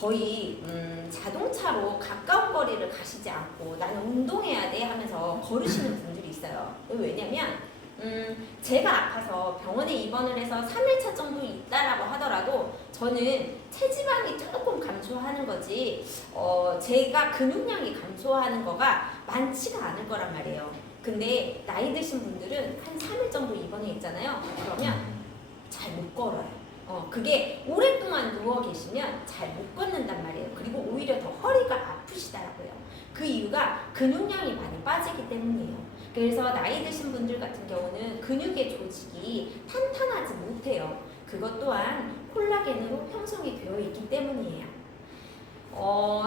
거의 자동차로 가까운 거리를 가시지 않고 나는 운동해야 돼 하면서 걸으시는 분들이 있어요. 왜냐면 제가 아파서 병원에 입원을 해서 3일차 정도 있다라고 하더라도 저는 체지방이 조금 감소하는 거지 제가 근육량이 감소하는 거가 많지가 않을 거란 말이에요. 근데 나이 드신 분들은 한 3일 정도 입원해 있잖아요. 그러면 잘 못 걸어요. 그게 오랫동안 누워 계시면 잘 못 걷는단 말이에요. 그리고 오히려 더 허리가 아프시더라고요. 그 이유가 근육량이 많이 빠지기 때문이에요. 그래서 나이 드신 분들 같은 경우는 근육의 조직이 탄탄하지 못해요. 그것 또한 콜라겐으로 형성이 되어 있기 때문이에요.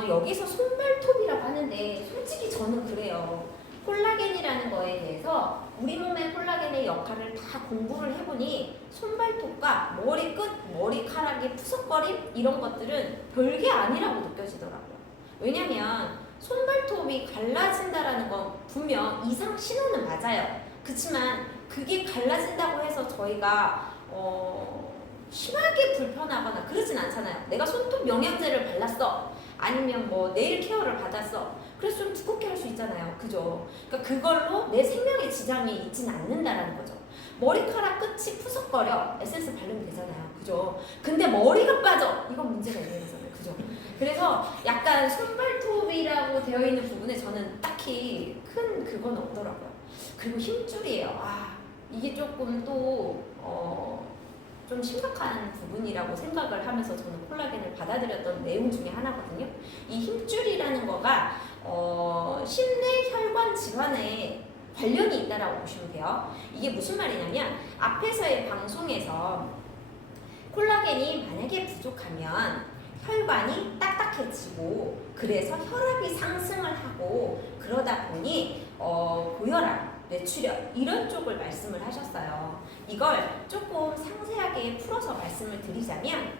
여기서 손발톱이라고 하는데 솔직히 저는 그래요. 콜라겐이라는 거에 대해서 우리 몸의 콜라겐의 역할을 다 공부를 해보니 손발톱과 머리끝, 머리카락의 푸석거림 이런 것들은 별게 아니라고 느껴지더라고요. 왜냐면 손발톱이 갈라진다라는 건 분명 이상 신호는 맞아요. 그렇지만 그게 갈라진다고 해서 저희가 심하게 불편하거나 그러진 않잖아요. 내가 손톱 영양제를 발랐어. 아니면 뭐 네일 케어를 받았어. 그래서 좀 두껍게 할 수 있잖아요. 그죠? 그러니까 그걸로 내 생명에 지장이 있지는 않는다라는 거죠. 머리카락 끝이 푸석거려. 에센스 바르면 되잖아요. 그죠? 근데 머리가 빠져. 이건 문제가 있는 거잖아요. 그죠? 그래서 약간 손발톱이라고 되어 있는 부분에 저는 딱히 큰 그건 없더라고요. 그리고 힘줄이에요. 이게 조금 또 좀 심각한 부분이라고 생각을 하면서 저는 콜라겐을 받아들였던 내용 중에 하나거든요. 이 힘줄이라는 거가 심내 혈관 질환에 관련이 있다라고 보시면 돼요. 이게 무슨 말이냐면 앞에서의 방송에서 콜라겐이 만약에 부족하면 혈관이 딱딱해지고 그래서 혈압이 상승을 하고 그러다 보니 고혈압, 뇌출혈 이런 쪽을 말씀을 하셨어요. 이걸 조금 상세하게 풀어서 말씀을 드리자면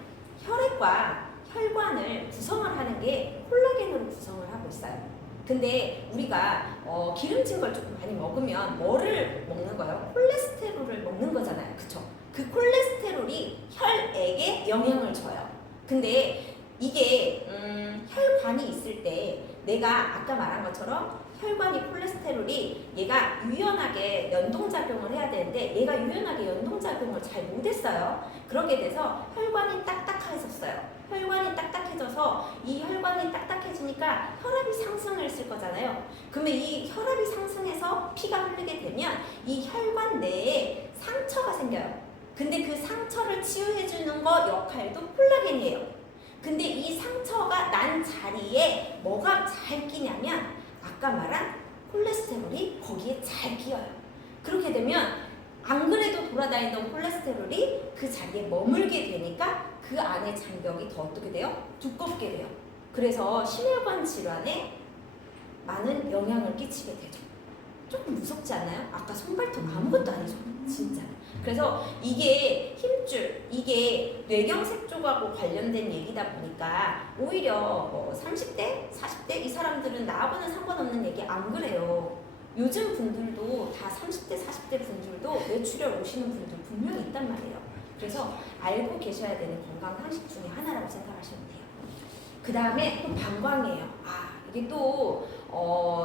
혈액과 혈관을 구성을 하는 게 콜라겐으로 구성을 하고 있어요. 근데 우리가 기름진 걸 조금 많이 먹으면 뭐를 먹는 거예요? 콜레스테롤을 먹는 거잖아요. 그쵸? 그 콜레스테롤이 혈액에 영향을 줘요. 근데 이게 혈관이 있을 때 내가 아까 말한 것처럼 혈관이 콜레스테롤이 얘가 유연하게 연동작용을 해야 되는데 얘가 유연하게 연동작용을 잘 못했어요. 그렇게 돼서 혈관이 딱딱해졌어요. 혈관이 딱딱해져서 이 혈관이 딱딱해지니까 혈압이 상승을 했을 거잖아요. 그러면 이 혈압이 상승해서 피가 흐르게 되면 이 혈관 내에 상처가 생겨요. 근데 그 상처를 치유해주는 거 역할도 콜라겐이에요. 근데 이 상처가 난 자리에 뭐가 잘 끼냐면 아까 말한 콜레스테롤이 거기에 잘 끼어요. 그렇게 되면 안 그래도 돌아다니던 콜레스테롤이 그 자리에 머물게 되니까 그 안에 장벽이 더 어떻게 돼요? 두껍게 돼요. 그래서 심혈관 질환에 많은 영향을 끼치게 되죠. 조금 무섭지 않아요? 아까 손발톱 아무것도 아니죠. 진짜. 그래서 이게 힘줄, 이게 뇌경색 쪽하고 관련된 얘기다 보니까 오히려 30대, 40대 이 사람들은 나하고는 상관없는 얘기 안 그래요. 요즘 분들도 다 30대, 40대 분들도 뇌출혈 오시는 분들 분명히 있단 말이에요. 그래서 알고 계셔야 되는 건강 상식 중에 하나라고 생각하시면 돼요. 그 다음에 또 방광이에요. 이게 또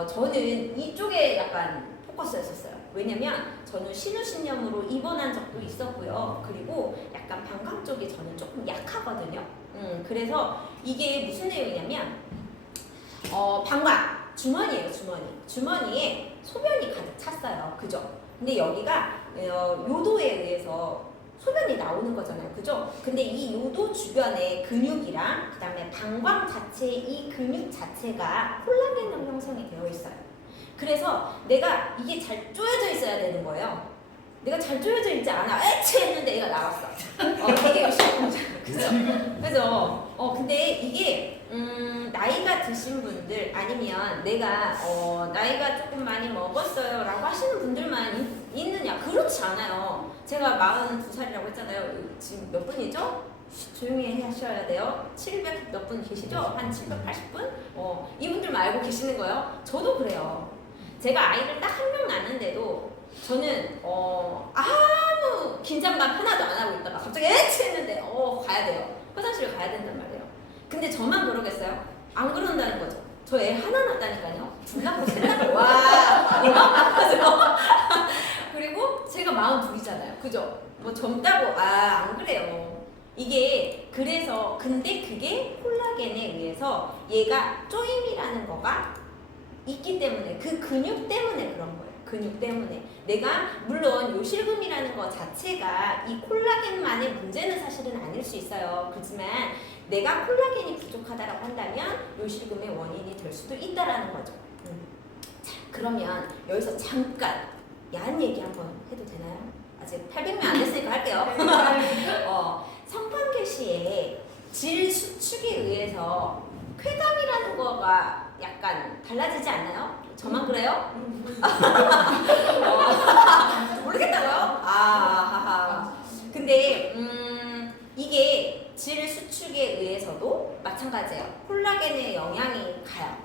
저는 이쪽에 약간 포커스였었어요. 왜냐면 저는 신우신염으로 입원한 적도 있었고요. 그리고 약간 방광 쪽이 저는 조금 약하거든요. 그래서 이게 무슨 내용이냐면 방광 주머니예요. 주머니에 소변이 가득 찼어요. 그죠? 근데 여기가 요도에 의해서 소변이 나오는 거잖아요. 그죠? 근데 이 요도 주변의 근육이랑 그 다음에 방광 자체의 이 근육 자체가 콜라겐으로 형성이 되어 있어요. 그래서 내가 이게 잘 조여져 있어야 되는 거예요. 내가 잘 조여져 있지 않아. 에치 했는데 얘가 나왔어. 되게 열심히 공부잖아요. 그죠? 그죠? 근데 이게 나이가 드신 분들 아니면 내가 나이가 조금 많이 먹었어요 라고 하시는 분들만 있느냐? 그렇지 않아요. 제가 42살이라고 했잖아요. 지금 몇 분이죠? 조용히 하셔야 돼요. 700 몇 분 계시죠? 한 780분? 이분들만 알고 계시는 거예요. 저도 그래요. 제가 아이를 딱 한 명 낳는데도 저는 아무 긴장감 하나도 안 하고 있다가 갑자기 에치 했는데 가야 돼요. 화장실 가야 된단 말이에요. 근데 저만 그러겠어요? 안 그런다는 거죠. 저 애 하나 낳았다니까요. 둘 낳고 셋 낳고 와 어마어마하죠. 그리고 제가 42이잖아요. 그죠? 뭐 젊다고 안 그래요. 이게 그래서 근데 그게 콜라겐에 의해서 얘가 쪼임이라는 거가 있기 때문에 그 근육 때문에 그런 거예요. 근육 때문에 내가 물론 요실금이라는 거 자체가 이 콜라겐만의 문제는 사실은 아닐 수 있어요. 그렇지만 내가 콜라겐이 부족하다라고 한다면 요실금의 원인이 될 수도 있다라는 거죠. 자, 그러면 여기서 잠깐 야한 얘기 한번 해도 되나요? 아직 800명 안 됐으니까 할게요. 성관계 시에 질 수축에 의해서 쾌감이라는 거가 약간 달라지지 않나요? 저만 그래요? 모르겠다고요? 근데 이게 질 수축에 의해서도 마찬가지예요. 콜라겐의 영향이 가요.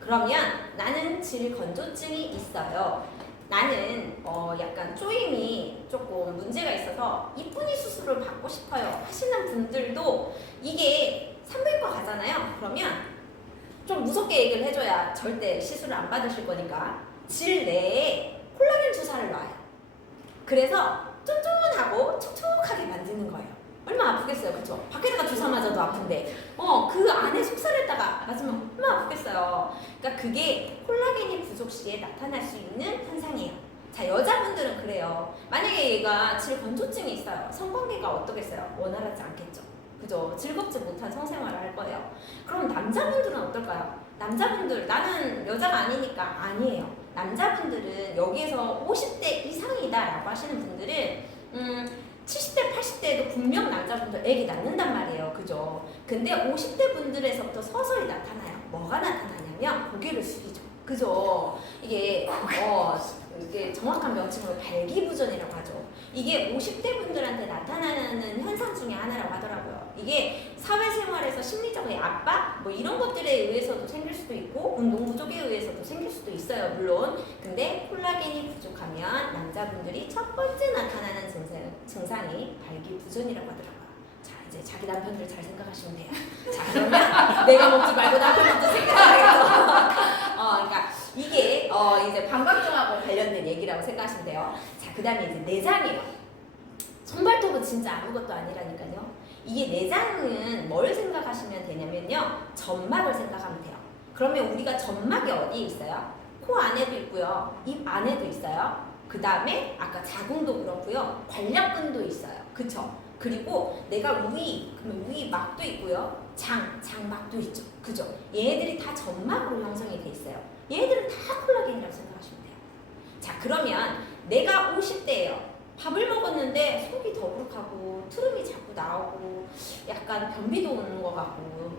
그러면 나는 질 건조증이 있어요. 나는 약간 쪼임이 조금 문제가 있어서 이쁜이 수술을 받고 싶어요 하시는 분들도 이게 산부인과 가잖아요. 그러면 좀 무섭게 얘기를 해줘야 절대 시술을 안 받으실 거니까 질 내에 콜라겐 주사를 놔요. 그래서 쫀쫀하고 촉촉하게 만드는 거예요. 얼마나 아프겠어요, 그쵸? 밖에다가 주사 맞아도 아픈데 그 안에 속살에다가 맞으면 얼마나 아프겠어요. 그러니까 그게 콜라겐이 부족 시에 나타날 수 있는 현상이에요. 자, 여자분들은 그래요. 만약에 얘가 질 건조증이 있어요. 성관계가 어떠겠어요? 원활하지 않겠죠. 그죠? 즐겁지 못한 성생활을 할 거예요. 그럼 남자분들은 어떨까요? 남자분들, 나는 여자가 아니니까 아니에요. 남자분들은 여기에서 50대 이상이다라고 하시는 분들은 70대, 80대에도 분명 남자분들 애기 낳는단 말이에요. 그죠? 근데 50대 분들에서부터 서서히 나타나요. 뭐가 나타나냐면 고개를 숙이죠. 그죠? 이게 정확한 명칭으로 발기부전이라고 하죠. 이게 50대 분들한테 나타나는 현상 중에 하나라고 하더라고요. 이게 사회생활에서 심리적인 압박 뭐 이런 것들에 의해서도 생길 수도 있고 운동 부족에 의해서도 생길 수도 있어요. 물론 근데 콜라겐이 부족하면 남자분들이 첫 번째 나타나는 증상이 발기부전이라고 하더라고요. 자, 이제 자기 남편들 잘 생각하시면 돼요. 자, 그러면 내가 먹지 말고 남편부터 생각하겠죠. 그러니까 이게 이제 방광증하고 관련된 얘기라고 생각하시면 돼요. 자, 그 다음에 이제 내장이에요. 손발톱은 진짜 아무것도 아니라니까요. 이게 내장은 뭘 생각하시면 되냐면요. 점막을 생각하면 돼요. 그러면 우리가 점막이 어디에 있어요? 코 안에도 있고요. 입 안에도 있어요. 그 다음에 아까 자궁도 그렇고요. 관략근도 있어요. 그쵸? 그리고 내가 그러면 위막도 있고요. 장막도 있죠. 그죠? 얘네들이 다 점막으로 형성이 돼 있어요. 얘네들은 다 콜라겐이라고 생각하시면 돼요. 자, 그러면 내가 50대예요. 밥을 먹었는데 속이 더부룩하고 트름이 자꾸 나오고 약간 변비도 오는 것 같고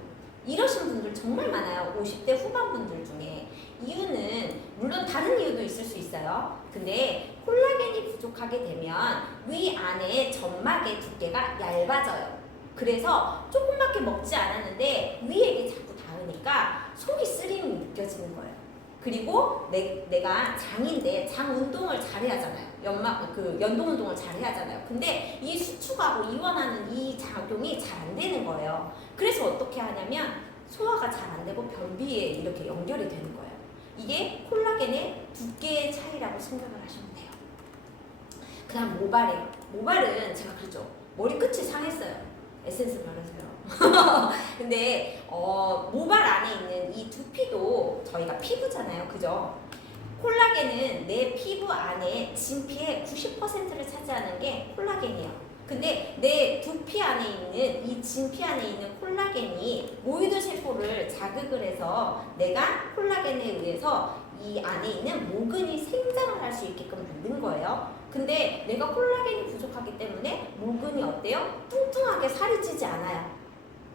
이러신 분들 정말 많아요. 50대 후반 분들 중에. 이유는 물론 다른 이유도 있을 수 있어요. 근데 콜라겐이 부족하게 되면 위 안에 점막의 두께가 얇아져요. 그래서 조금밖에 먹지 않았는데 위에 자꾸 닿으니까 속이 쓰림이 느껴지는 거예요. 그리고 내가 장인데 장 운동을 잘해야 하잖아요. 연동 운동을 잘해야 하잖아요. 근데 이 수축하고 이완하는 이 작용이 잘 안 되는 거예요. 그래서 어떻게 하냐면 소화가 잘 안 되고 변비에 이렇게 연결이 되는 거예요. 이게 콜라겐의 두께의 차이라고 생각을 하시면 돼요. 그 다음 모발이에요. 모발은 제가 그러죠. 머리끝이 상했어요. 에센스 바르세요. 근데 모발 안에 있는 이 두피도 저희가 피부잖아요. 그죠? 콜라겐은 내 피부 안에 진피의 90%를 차지하는 게 콜라겐이에요. 근데 내 두피 안에 있는 이 진피 안에 있는 콜라겐이 모유들 세포를 자극을 해서 내가 콜라겐에 의해서 이 안에 있는 모근이 생장을 할 수 있게끔 만든 거예요. 근데 내가 콜라겐이 부족하기 때문에 모근이 어때요? 뚱뚱하게 살이 찌지 않아요.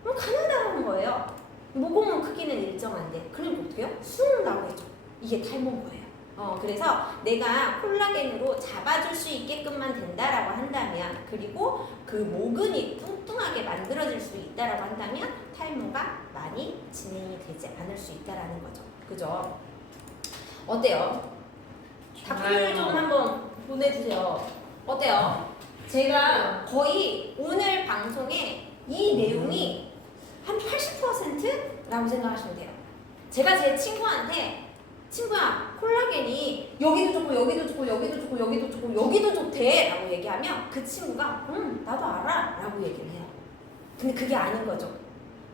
그럼 가는다는 거예요. 모공은 크기는 일정한데 그러니까 어떻게 해요? 쑥 나오겠죠. 이게 탈모인 거예요. 그래서 내가 콜라겐으로 잡아줄 수 있게끔만 된다라고 한다면 그리고 그 모근이 뚱뚱하게 만들어질 수 있다라고 한다면 탈모가 많이 진행이 되지 않을 수 있다라는 거죠. 그죠? 어때요? 답글 좀 한번 보내주세요. 어때요? 제가 거의 오늘 방송에 이 내용이 한 80%라고 생각하시면 돼요. 제가 제 친구한테 친구야 콜라겐이 여기도 좋고 여기도 좋고 여기도 좋고 여기도 좋고 여기도 좋대 라고 얘기하면 그 친구가 나도 알아 라고 얘기를 해요. 근데 그게 아닌 거죠.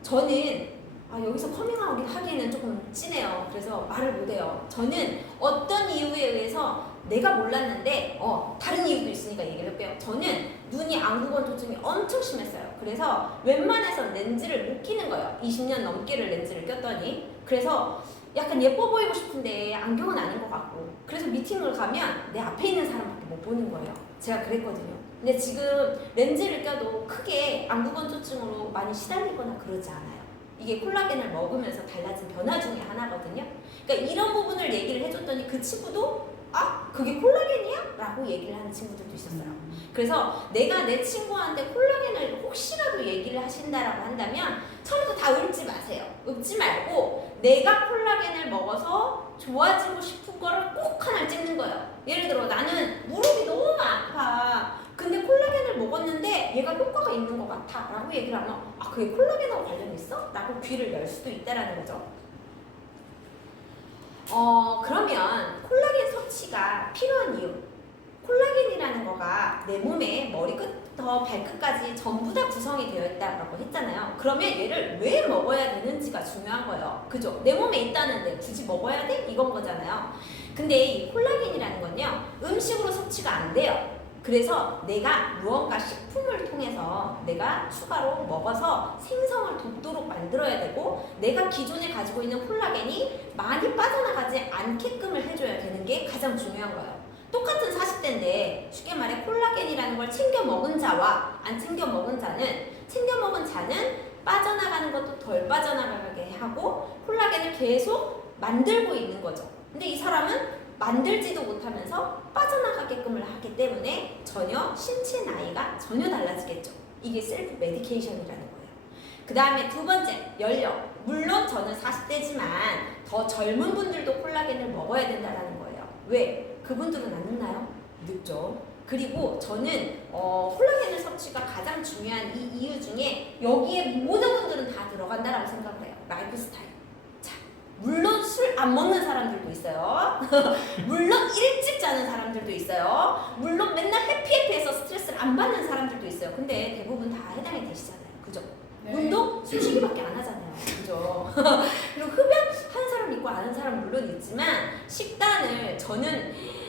저는 여기서 커밍아웃 하기에는 조금 진해요. 그래서 말을 못해요. 저는 어떤 이유에 의해서 내가 몰랐는데 다른 이유도 있으니까 얘기를 할게요. 저는 눈이 안구건조증이 엄청 심했어요. 그래서 웬만해서 렌즈를 못 끼는 거예요. 20년 넘게를 렌즈를 꼈더니. 그래서 약간 예뻐 보이고 싶은데 안경은 아닌 것 같고, 그래서 미팅을 가면 내 앞에 있는 사람밖에 못 보는 거예요. 제가 그랬거든요. 근데 지금 렌즈를 껴도 크게 안구건조증으로 많이 시달리거나 그러지 않아요. 이게 콜라겐을 먹으면서 달라진 변화 중에 하나거든요. 그러니까 이런 부분을 얘기를 해줬더니 그 친구도 그게 콜라겐이야? 라고 얘기를 하는 친구들도 있었어요. 그래서 내가 내 친구한테 콜라겐을 혹시라도 얘기를 하신다라고 한다면 처음부터 다 읊지 마세요. 읊지 말고 내가 콜라겐을 먹어서 좋아지고 싶은 거를 꼭 하나 찍는 거예요. 예를 들어 나는 무릎이 너무 아파. 근데 콜라겐을 먹었는데 얘가 효과가 있는 것 같아 라고 얘기를 하면 그게 콜라겐하고 관련 있어? 라고 귀를 열 수도 있다라는 거죠. 그러면 콜라겐 섭취가 필요한 이유. 콜라겐이라는 거가 내 몸에 머리끝부터 발끝까지 전부 다 구성이 되어 있다고 했잖아요. 그러면 얘를 왜 먹어야 되는지가 중요한 거예요. 그죠? 내 몸에 있다는데 굳이 먹어야 돼? 이건 거잖아요. 근데 이 콜라겐이라는 건요, 음식으로 섭취가 안 돼요. 그래서 내가 무언가 식품을 통해서 내가 추가로 먹어서 생성을 돕도록 만들어야 되고, 내가 기존에 가지고 있는 콜라겐이 많이 빠져나가지 않게끔을 해줘야 되는 게 가장 중요한 거예요. 똑같은 40대인데 쉽게 말해 콜라겐이라는 걸 챙겨 먹은 자와 안 챙겨 먹은 자는, 챙겨 먹은 자는 빠져나가는 것도 덜 빠져나가게 하고 콜라겐을 계속 만들고 있는 거죠. 근데 이 사람은 만들지도 못하면서 빠져나가게끔을 하기 때문에 전혀 신체 나이가 전혀 달라지겠죠. 이게 셀프 메디케이션이라는 거예요. 그 다음에 두 번째, 연령. 물론 저는 40대지만 더 젊은 분들도 콜라겐을 먹어야 된다는 거예요. 왜? 그분들은 안 늙나요? 늙죠. 그리고 저는 콜라겐을 섭취가 가장 중요한 이 이유 중에 여기에 모든 분들은 다 들어간다라고 생각을 해요. 라이프 스타일. 자, 물론 술 안 먹는 사람들도 있어요. 물론 일찍 자는 사람들도 있어요. 물론 맨날 해피해피해서 스트레스를 안 받는 사람들도 있어요. 근데 대부분 다 해당이 되시잖아요. 그죠? 네. 운동 숨쉬기밖에 안 하잖아요. 그죠? 그리고 흡연 하는 사람 있고 안 하는 사람 물론 있지만 식단을 저는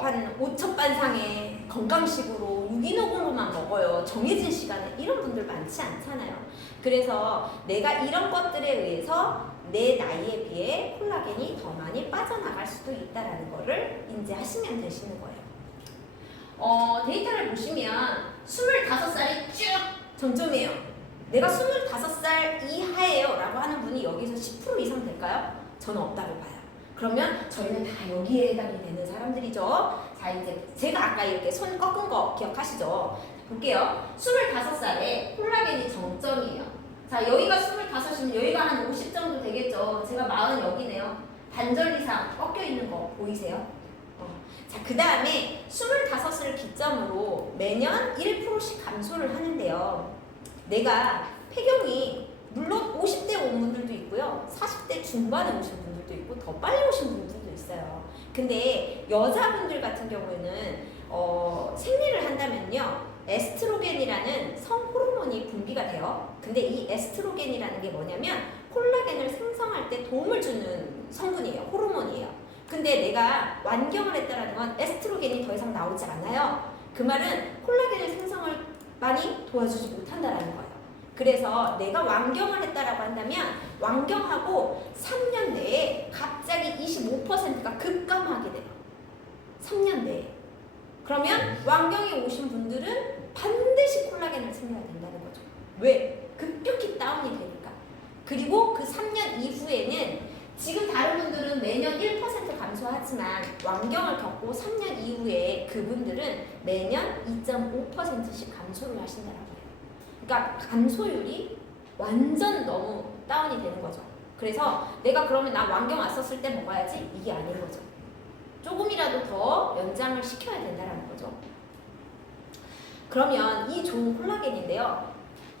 한 5첩 반상의 건강식으로 유기농으로만 먹어요. 정해진 시간에. 이런 분들 많지 않잖아요. 그래서 내가 이런 것들에 의해서 내 나이에 비해 콜라겐이 더 많이 빠져나갈 수도 있다는 거를 인지하시면 되시는 거예요. 데이터를 보시면 25살이 쭉 정점이에요. 내가 25살 이하예요 라고 하는 분이 여기서 10% 이상 될까요? 저는 없다고 봐요. 그러면 저희는 다 여기에 해당이 되는 사람들이죠. 자, 이제 제가 아까 이렇게 손 꺾은 거 기억하시죠? 볼게요. 25살에 콜라겐이 정점이에요. 자, 여기가 25이면 여기가 한 50 정도 되겠죠. 제가 40 여기네요. 반절 이상 꺾여 있는 거 보이세요? 자, 그 다음에 25을 기점으로 매년 1%씩 감소를 하는데요. 내가 폐경이 물론 50대 온 분들도 있고요. 40대 중반에 오신 분들도 있고 더 빨리 오신 분들도 있어요. 근데 여자분들 같은 경우에는 생리를 한다면요. 에스트로겐이라는 성호르몬이 분비가 돼요. 근데 이 에스트로겐이라는 게 뭐냐면 콜라겐을 생성할 때 도움을 주는 성분이에요. 호르몬이에요. 근데 내가 완경을 했다라는 건 에스트로겐이 더 이상 나오지 않아요. 그 말은 콜라겐을 생성을 많이 도와주지 못한다라는 거예요. 그래서 내가 완경을 했다라고 한다면 완경하고 3년 내에 갑자기 25%가 급감하게 돼요. 3년 내에. 그러면 완경이 오신 분들은 반드시 콜라겐을 챙겨야 된다는 거죠. 왜? 급격히 다운이 되니까. 그리고 그 3년 이후에는 지금 다른 분들은 매년 1% 감소하지만 완경을 겪고 3년 이후에 그분들은 매년 2.5%씩 감소를 하신다는 거예요. 그러니까 감소율이 완전 너무 다운이 되는 거죠. 그래서 내가 그러면 나 완경 왔었을 때 먹어야지 이게 아닌 거죠. 조금이라도 더 연장을 시켜야 된다는 거죠. 그러면 이 좋은 콜라겐인데요.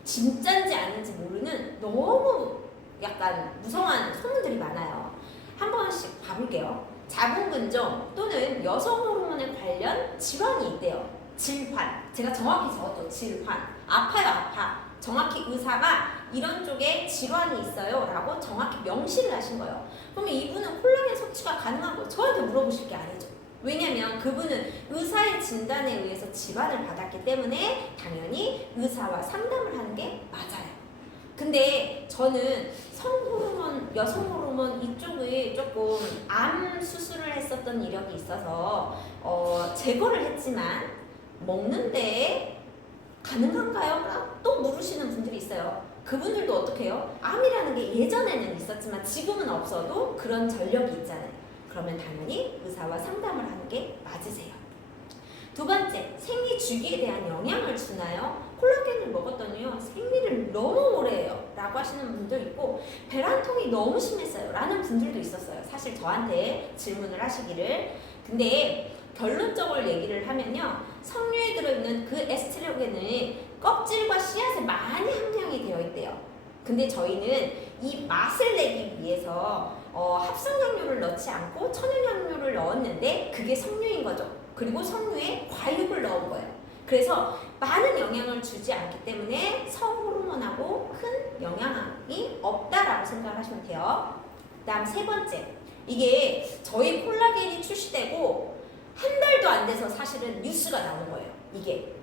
진짠지 아닌지 모르는 너무 약간 무성한 소문들이 많아요. 한 번씩 봐볼게요. 자궁근종 또는 여성 호르몬에 관련 질환이 있대요. 질환. 제가 정확히 적었죠. 질환. 아파요, 아파. 정확히 의사가 이런 쪽에 질환이 있어요 라고 정확히 명시를 하신 거예요. 그러면 이분은 콜라겐 섭취가 가능한 거예요. 저한테 물어보실 게 아니죠. 왜냐면 그분은 의사의 진단에 의해서 질환을 받았기 때문에 당연히 의사와 상담을 하는 게 맞아요. 근데 저는 성호르몬, 여성호르몬 이쪽을 조금 암 수술을 했었던 이력이 있어서 제거를 했지만 먹는데 가능한가요? 또 물으시는 분들이 있어요. 그분들도 어떻게 해요? 암이라는 게 예전에는 있었지만 지금은 없어도 그런 전력이 있잖아요. 그러면 당연히 의사와 상담을 하는 게 맞으세요. 두 번째, 생리 주기에 대한 영향을 주나요? 콜라겐을 먹었더니요, 생리를 너무 오래 해요 라고 하시는 분도 있고, 배란통이 너무 심했어요 라는 분들도 있었어요. 사실 저한테 질문을 하시기를. 근데 결론적으로 얘기를 하면요, 석류에 들어있는 그 에스트로겐은 껍질과 씨앗에 많이 함량이 되어 있대요. 근데 저희는 이 맛을 내기 위해서 합성향료를 넣지 않고 천연향료를 넣었는데 그게 석류인 거죠. 그리고 석류에 과육을 넣은 거예요. 그래서 많은 영향을 주지 않기 때문에 성호르몬하고 큰 영향이 없다라고 생각을 하시면 돼요. 다음 세 번째, 이게 저희 콜라겐이 출시되고 한 달도 안 돼서 사실은 뉴스가 나온 거예요. 이게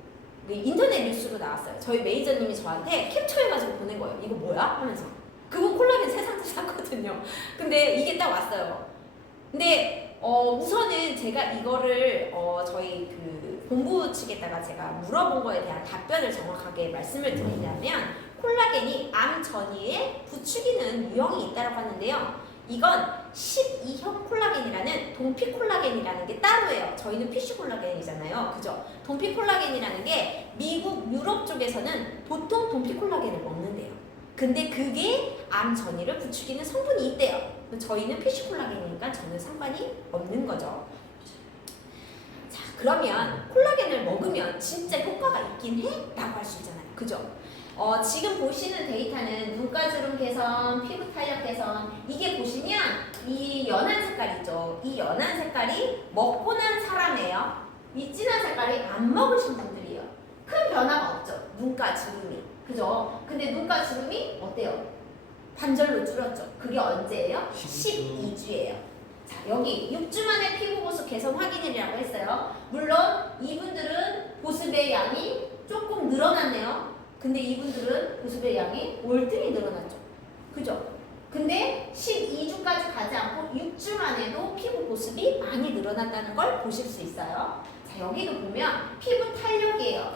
인터넷 뉴스로 나왔어요. 저희 매니저님이 저한테 캡처해가지고 보낸 거예요. 이거 뭐야? 하면서. 그분 콜라겐 세상도 샀거든요. 근데 이게 딱 왔어요. 근데 우선은 제가 이거를 저희 그 본부 측에다가 제가 물어본 거에 대한 답변을 정확하게 말씀을 드리자면, 콜라겐이 암 전이에 부추기는 유형이 있다고 하는데요. 이건 12형 콜라겐이라는 동피 콜라겐이라는 게 따로예요. 저희는 PC 콜라겐이잖아요. 그죠? 동피 콜라겐이라는 게 미국, 유럽 쪽에서는 보통 동피 콜라겐을 먹는데요. 근데 그게 암 전이를 부추기는 성분이 있대요. 저희는 PC 콜라겐이니까 저는 상관이 없는 거죠. 자, 그러면 콜라겐을 먹으면 진짜 효과가 있긴 해? 라고 할 수 있잖아요. 그죠? 지금 보시는 데이터는 눈가주름 개선, 피부 탄력 개선, 이게 보시면 이 연한 색깔 있죠? 이 연한 색깔이 먹고 난 사람이에요. 이 진한 색깔이 안 먹으신 분들이에요. 큰 변화가 없죠? 눈가주름이. 그죠? 근데 눈가주름이 어때요? 반절로 줄었죠? 그게 언제예요? 12주예요. 자, 여기 6주 만에 피부 보습 개선 확인이라고 했어요. 물론 이분들은 보습의 양이 조금 늘어났네요. 근데 이분들은 보습의 양이 월등히 늘어났죠. 그죠? 근데 12주까지 가지 않고 6주 만에도 피부 보습이 많이 늘어났다는 걸 보실 수 있어요. 자, 여기도 보면 피부 탄력이에요.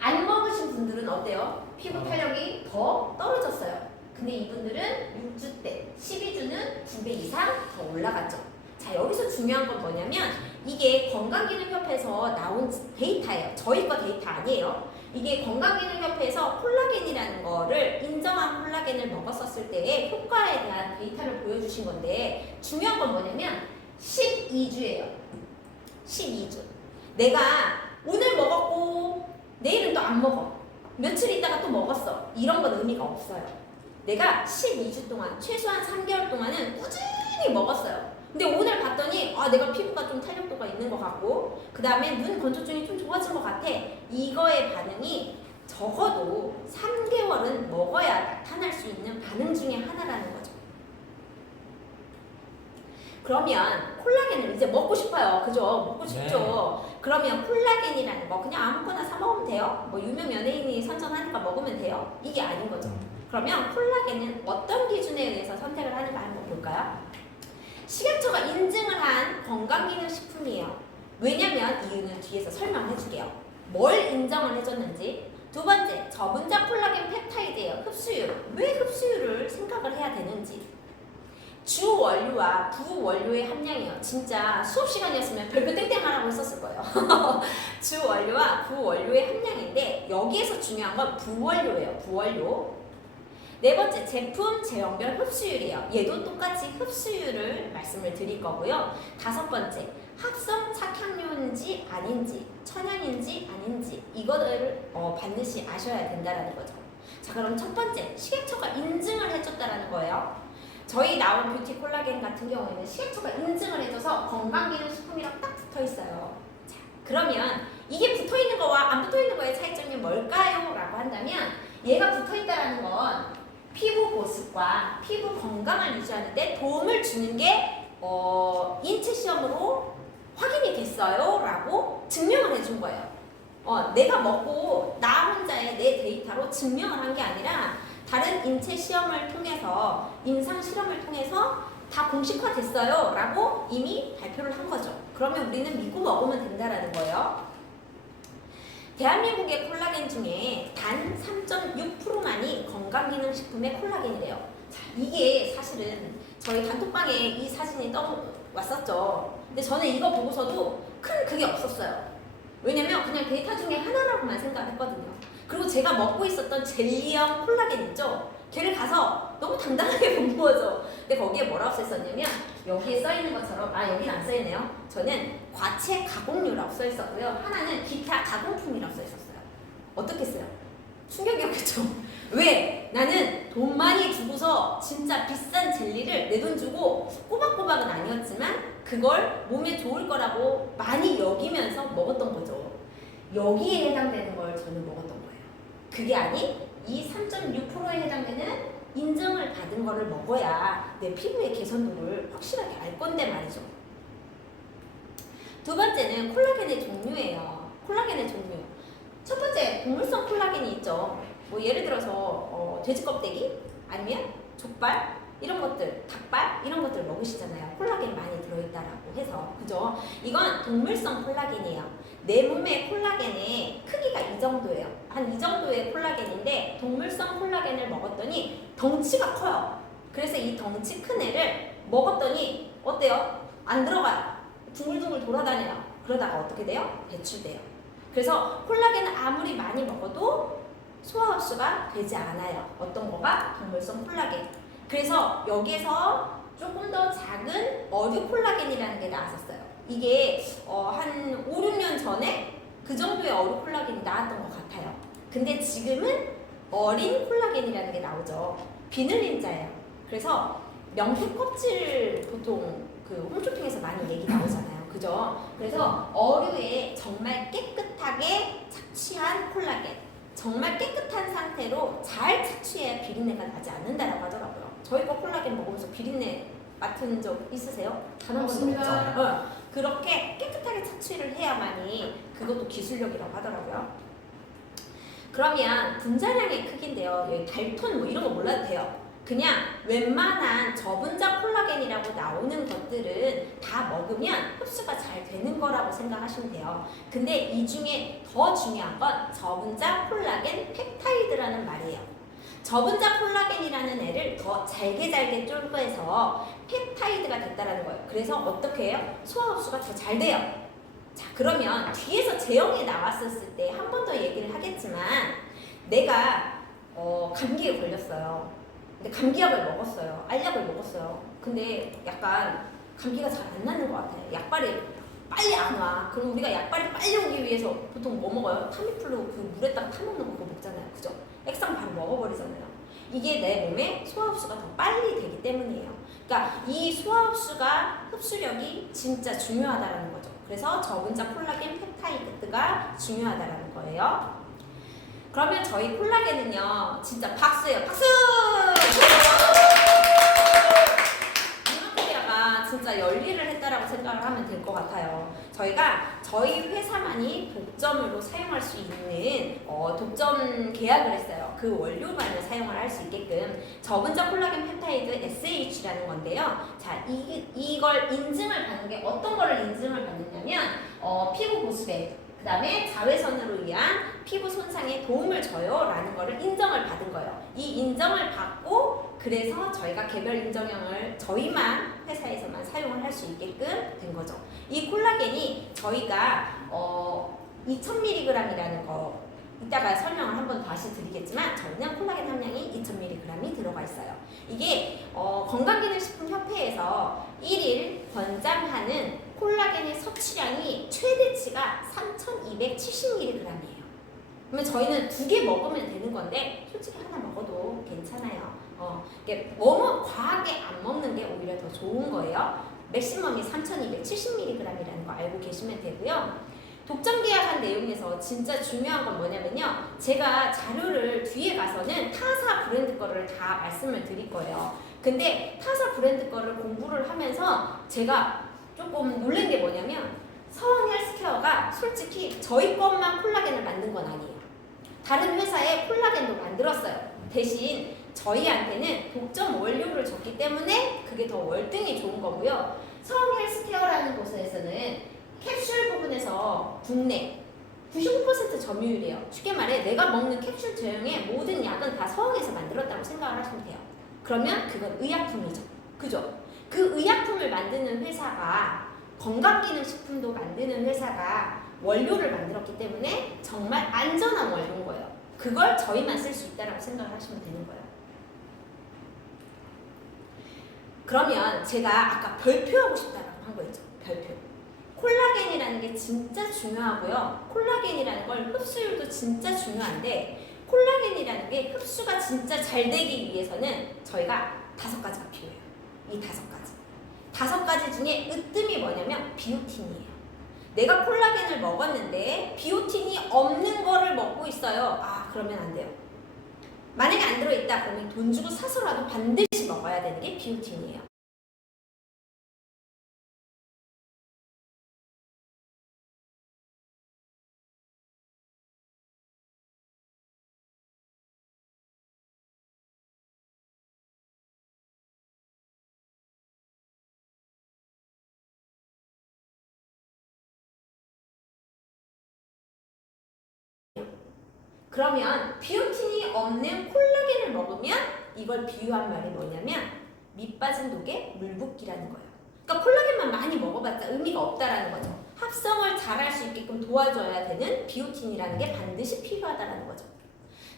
안 먹으신 분들은 어때요? 피부 탄력이 더 떨어졌어요. 근데 이분들은 6주 때, 12주는 2배 이상 더 올라갔죠. 자, 여기서 중요한 건 뭐냐면 이게 건강기능협회에서 나온 데이터예요. 저희 거 데이터 아니에요. 이게 건강기능협회에서 콜라겐이라는 거를 인정한 콜라겐을 먹었었을 때의 효과에 대한 데이터를 보여주신 건데, 중요한 건 뭐냐면 12주예요. 12주. 내가 오늘 먹었고 내일은 또 안 먹어. 며칠 있다가 또 먹었어. 이런 건 의미가 없어요. 내가 12주 동안, 최소한 3개월 동안은 꾸준히 먹었어요. 근데 오늘 봤더니 내가 피부가 좀 탄력도가 있는 것 같고, 그 다음에 눈 건조증이 좀 좋아진 것 같아. 이거의 반응이 적어도 3개월은 먹어야 나타날 수 있는 반응 중에 하나라는 거죠. 그러면 콜라겐을 이제 먹고 싶어요. 그죠? 먹고 싶죠? 네. 그러면 콜라겐이라는 거 그냥 아무거나 사 먹으면 돼요? 뭐 유명 연예인이 선전하니까 먹으면 돼요? 이게 아닌 거죠. 그러면 콜라겐은 어떤 기준에 의해서 선택을 하는가 한번 볼까요? 식약처가 인증을 한 건강기능식품이에요. 왜냐면 이유는 뒤에서 설명해 줄게요. 뭘 인정을 해줬는지. 두 번째, 저분자 콜라겐 펩타이드예요. 흡수율. 왜 흡수율을 생각을 해야 되는지. 주 원료와 부 원료의 함량이요. 진짜 수업 시간이었으면 별표 땡땡 하라고 했었을 거예요. 주 원료와 부 원료의 함량인데 여기에서 중요한 건 부원료예요. 부원료. 네 번째, 제품 제형별 흡수율이에요. 얘도 똑같이 흡수율을 말씀을 드릴 거고요. 다섯 번째, 합성 착향료인지 아닌지, 천연인지 아닌지 이거를 반드시 아셔야 된다는 거죠. 자, 그럼 첫 번째, 식약처가 인증을 해줬다라는 거예요. 저희 나온 뷰티 콜라겐 같은 경우에는 식약처가 인증을 해줘서 건강기능식품이랑 딱 붙어있어요. 자, 그러면 이게 붙어있는 거와 안 붙어있는 거의 차이점이 뭘까요? 라고 한다면 얘가 붙어있다라는 건 피부 보습과 피부 건강을 유지하는 데 도움을 주는 게 인체 시험으로 확인이 됐어요 라고 증명을 해준 거예요. 내가 먹고 나 혼자의 내 데이터로 증명을 한 게 아니라 다른 인체 시험을 통해서 임상 실험을 통해서 다 공식화 됐어요 라고 이미 발표를 한 거죠. 그러면 우리는 믿고 먹으면 된다라는 거예요. 대한민국의 콜라겐 중에 단 3.6%만이 건강기능식품의 콜라겐이래요. 자, 이게 사실은 저희 단톡방에 이 사진이 왔었죠. 근데 저는 이거 보고서도 큰 그게 없었어요. 왜냐면 그냥 데이터 중에 하나라고만 생각했거든요. 그리고 제가 먹고 있었던 젤리형 콜라겐 있죠? 걔를 가서 너무 당당하게 본 거죠. 근데 거기에 뭐라고 써있었냐면 여기에 써있는 것처럼 여기는 안 써있네요. 저는 과체 가공류라고 써있었고요. 하나는 기타 가공품이라고 써있었어요. 어떻게 써요? 충격이었겠죠. 왜? 나는 돈 많이 주고서 진짜 비싼 젤리를 내 돈 주고 꼬박꼬박은 아니었지만 그걸 몸에 좋을 거라고 많이 여기면서 먹었던 거죠. 여기에 해당되는 걸 저는 먹었던 거예요. 그게 아닌 이 3.6%에 해당되는 인증을 받은 거를 먹어야 내 피부의 개선도를 확실하게 알 건데 말이죠. 두 번째는 콜라겐의 종류예요. 콜라겐의 종류. 첫 번째, 동물성 콜라겐이 있죠. 뭐 예를 들어서 돼지 껍데기 아니면 족발 이런 것들, 닭발 이런 것들 먹으시잖아요. 콜라겐 많이 들어있다라고 해서, 그죠? 이건 동물성 콜라겐이에요. 내 몸의 콜라겐의 크기가 이 정도예요. 한 이 정도의 콜라겐인데 동물성 콜라겐을 먹었더니 덩치가 커요. 그래서 이 덩치 큰 애를 먹었더니 어때요? 안 들어가요. 둥글둥글 돌아다녀요. 그러다가 어떻게 돼요? 배출돼요. 그래서 콜라겐을 아무리 많이 먹어도 소화 흡수가 되지 않아요. 어떤 거가? 동물성 콜라겐. 그래서 여기에서 조금 더 작은 어류 콜라겐이라는 게 나왔었어요. 이게 한 5, 6년 전에 그 정도의 어류 콜라겐이 나왔던 것 같아요. 근데 지금은 어린 콜라겐이라는 게 나오죠. 비늘림자예요. 그래서 명태 껍질 보통 그 홈쇼핑에서 많이 얘기 나오잖아요. 그죠? 그래서 어류에 정말 깨끗하게 착취한 콜라겐. 정말 깨끗한 상태로 잘 착취해야 비린내가 나지 않는다라고 하더라고요. 저희 거 콜라겐 먹으면서 비린내 맡은 적 있으세요? 단 한 번도 없죠? 그렇게 깨끗하게 착취를 해야만이 그것도 기술력이라고 하더라고요. 그러면 분자량의 크기인데요. 여기 달톤 뭐 이런 거 몰라도 돼요. 그냥 웬만한 저분자 콜라겐이라고 나오는 것들은 다 먹으면 흡수가 잘 되는 거라고 생각하시면 돼요. 근데 이 중에 더 중요한 건 저분자 콜라겐 펩타이드라는 말이에요. 저분자 콜라겐이라는 애를 더 잘게 쫄거해서 펩타이드가 됐다라는 거예요. 그래서 어떻게 해요? 소화 흡수가 더 잘 돼요. 자, 그러면 뒤에서 제형이 나왔었을 때 한 번 더 얘기를 하겠지만 내가 감기에 걸렸어요. 근데 감기약을 먹었어요. 알약을 먹었어요. 근데 약간 감기가 잘 안 나는 것 같아요. 약발이 빨리 안 와. 그럼 우리가 약발이 빨리 오기 위해서 보통 뭐 먹어요? 타미플루 그 물에다가 타먹는 거 그거 먹잖아요. 그죠? 액상 바로 먹어버리잖아요. 이게 내 몸에 소화 흡수가 더 빨리 되기 때문이에요. 그러니까 이 소화 흡수가 흡수력이 진짜 중요하다라는 거죠. 그래서 저분자 콜라겐 펩타이드가 중요하다라는 거예요. 그러면 저희 콜라겐은요, 진짜 박수예요. 박수! 이마코리아가 진짜 열일을 했다라고 생각을 하면 될 것 같아요. 저희가 저희 회사만이 독점으로 사용할 수 있는 독점 계약을 했어요. 그 원료만을 사용을 할 수 있게끔 저분자 콜라겐 펩타이드 SH라는 건데요. 자, 이걸 인증을 받는 게 어떤 거를 인증을 받느냐면 피부 보습에 그 다음에 자외선으로 인한 피부 손상에 도움을 줘요 라는 거를 인정을 받은 거예요. 이 인정을 받고 그래서 저희가 개별 인정형을 저희만 회사에서만 사용을 할 수 있게끔 된 거죠. 이 콜라겐이 저희가 2000mg이라는 거 이따가 설명을 한번 다시 드리겠지만 저희는 콜라겐 함량이 2000mg이 들어가 있어요. 이게 건강기능식품협회에서 1일 권장하는 콜라겐의 섭취량이 최대치가 3270mg이에요. 그러면 저희는 2개 먹으면 되는 건데 솔직히 하나 먹어도 괜찮아요. 이게 너무 과하게 안 먹는 게 오히려 더 좋은 거예요. 맥시멈이 3270mg이라는 거 알고 계시면 되고요. 독점 계약한 내용에서 진짜 중요한 건 뭐냐면요. 제가 자료를 뒤에 가서는 타사 브랜드 거를 다 말씀을 드릴 거예요. 근데 타사 브랜드 거를 공부를 하면서 제가 조금 놀란 게 뭐냐면 서원 헬스케어가 솔직히 저희 것만 콜라겐을 만든 건 아니에요. 다른 회사에 콜라겐도 만들었어요. 대신 저희한테는 독점 원료를 줬기 때문에 그게 더 월등히 좋은 거고요. 서원 헬스케어라는 곳에서는 캡슐 부분에서 국내 99% 점유율이에요. 쉽게 말해 내가 먹는 캡슐 제형의 모든 약은 다 서원에서 만들었다고 생각을 하시면 돼요. 그러면 그건 의약품이죠. 그죠? 그 의약품을 만드는 회사가 건강기능식품도 만드는 회사가 원료를 만들었기 때문에 정말 안전한 원료인 거예요. 그걸 저희만 쓸 수 있다고 생각을 하시면 되는 거예요. 그러면 제가 아까 별표하고 싶다고 한 거 있죠. 별표. 콜라겐이라는 게 진짜 중요하고요. 콜라겐이라는 걸 흡수율도 진짜 중요한데 콜라겐이라는 게 흡수가 진짜 잘 되기 위해서는 저희가 5가지가 필요해요. 이 5가지. 5가지 중에 으뜸이 뭐냐면 비오틴이에요. 내가 콜라겐을 먹었는데 비오틴이 없는 거를 먹고 있어요. 그러면 안 돼요. 만약에 안 들어있다 그러면 돈 주고 사서라도 반드시 먹어야 되는 게 비오틴이에요. 그러면 비오틴이 없는 콜라겐을 먹으면 이걸 비유한 말이 뭐냐면 밑 빠진 독에 물 붓기라는 거예요. 그러니까 콜라겐만 많이 먹어봤자 의미가 없다라는 거죠. 합성을 잘할 수 있게끔 도와줘야 되는 비오틴이라는 게 반드시 필요하다라는 거죠.